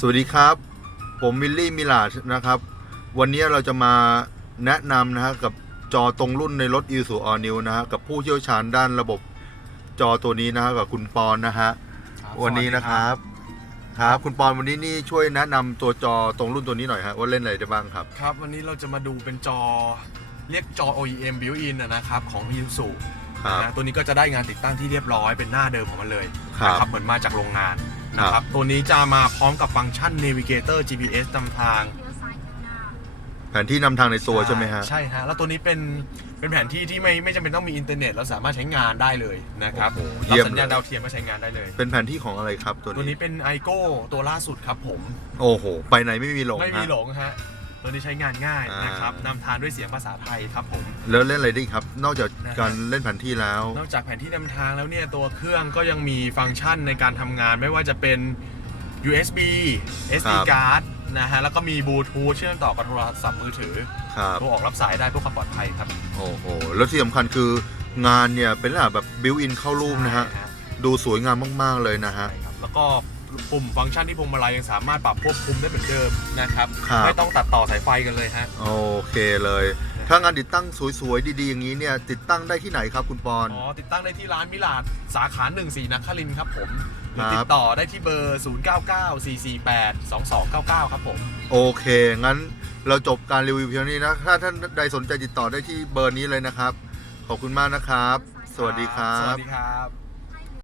สวัสดีครับ ผมมิลลี่มิลาชนะครับ วันนี้เราจะมาแนะนำนะฮะกับจอตรงรุ่นในรถ i s u All New นะฮะกับผู้เชี่ยวชาญด้านระบบจอตัวนี้นะฮะกับคุณปอนนะฮะวันนี้นะครับครับคุณปอนวันนี้นี่ช่วยแนะนำตัวจอตรงรุ่นตัวนี้หน่อยฮะว่าเล่นอะไรได้บ้างครับ ครับ วันนี้เราจะมาดูเป็นจอเรียกจอ OEM built-in นะนะครับ ของ i s u ครับ นะตัวนี้ก็จะได้งานติดตั้งที่เรียบร้อยเป็นหน้าเดิมของมันเลยครับ นะครับเหมือนมาจากโรงงาน นะคครัรับบตัวนี้จะมาพร้อมกับฟังก์ชัน Navigator GPS นำทาง แผนที่นำทางในตัวใช่ไหมฮะ ใช่ฮะ แล้วตัวนี้เป็นเป็นแผนที่ที่ไม่ไม่จำเป็นต้องมีอินเทอร์เน็ตเราสามารถใช้งานได้เลยนะครับโอ้โหรับเยี่ยม สัญญาณเลยดาวเทียมก็ใช้งานได้เลย เป็นแผนที่ของอะไรครับตัวตัวนี้นี้เป็น iGo ตัวล่าสุดครับผม โอ้โห ไปไหนไม่มีหลงไม่มีฮะ หลงฮะ ตัวนี้ใช้งานง่ายอ่านนะครับนำทางด้วยเสียงภาษาไทยครับผม แล้วเล่นอะไรได้อีกครับ นอกจากนะฮะการเล่นแผนที่แล้ว นอกจากแผนที่นำทางแล้วเนี่ยตัวเครื่องก็ยังมีฟังก์ชันในการทำงานไม่ว่าจะเป็น USB ค SD รับ card นะฮะแล้วก็มีบลูทูธเชื่อมต่อกับโทรศัพท์มือถือครับโทรออกรับสายได้เพื่อความปลอดภัยครับ โอ้โห แล้วที่สำคัญคืองานเนี่ยเป็นลักษณะแบบบิวอินเข้ารูปนะฮะใช่ดูสวยงามมาก ๆ เลยนะฮะใช่ครับแล้วก็ ปุ่มฟังก์ชันที่พวงมาลัยยังสามารถปรับควบคุมได้เหมือนเดิมนะครับ ครับ ไม่ต้องตัดต่อสายไฟกันเลยฮะ โอเคเลย ถ้างานติดตั้งสวยๆ ดีๆ อย่างนี้เนี่ย ติดตั้งได้ที่ไหนครับคุณปอน อ๋อ ติดตั้งได้ที่ร้านมิลาดสาขา1 4นักคลินทร์ครับผมหรือครับติดต่อได้ที่เบอร์ 0994482299 ครับผม โอเค งั้นเราจบการรีวิวเพียงนี้นะ ถ้าท่านใดสนใจติดต่อได้ที่เบอร์นี้เลยนะครับ ขอบคุณมากนะครับ สวัสดีครัสวับ สดีครับ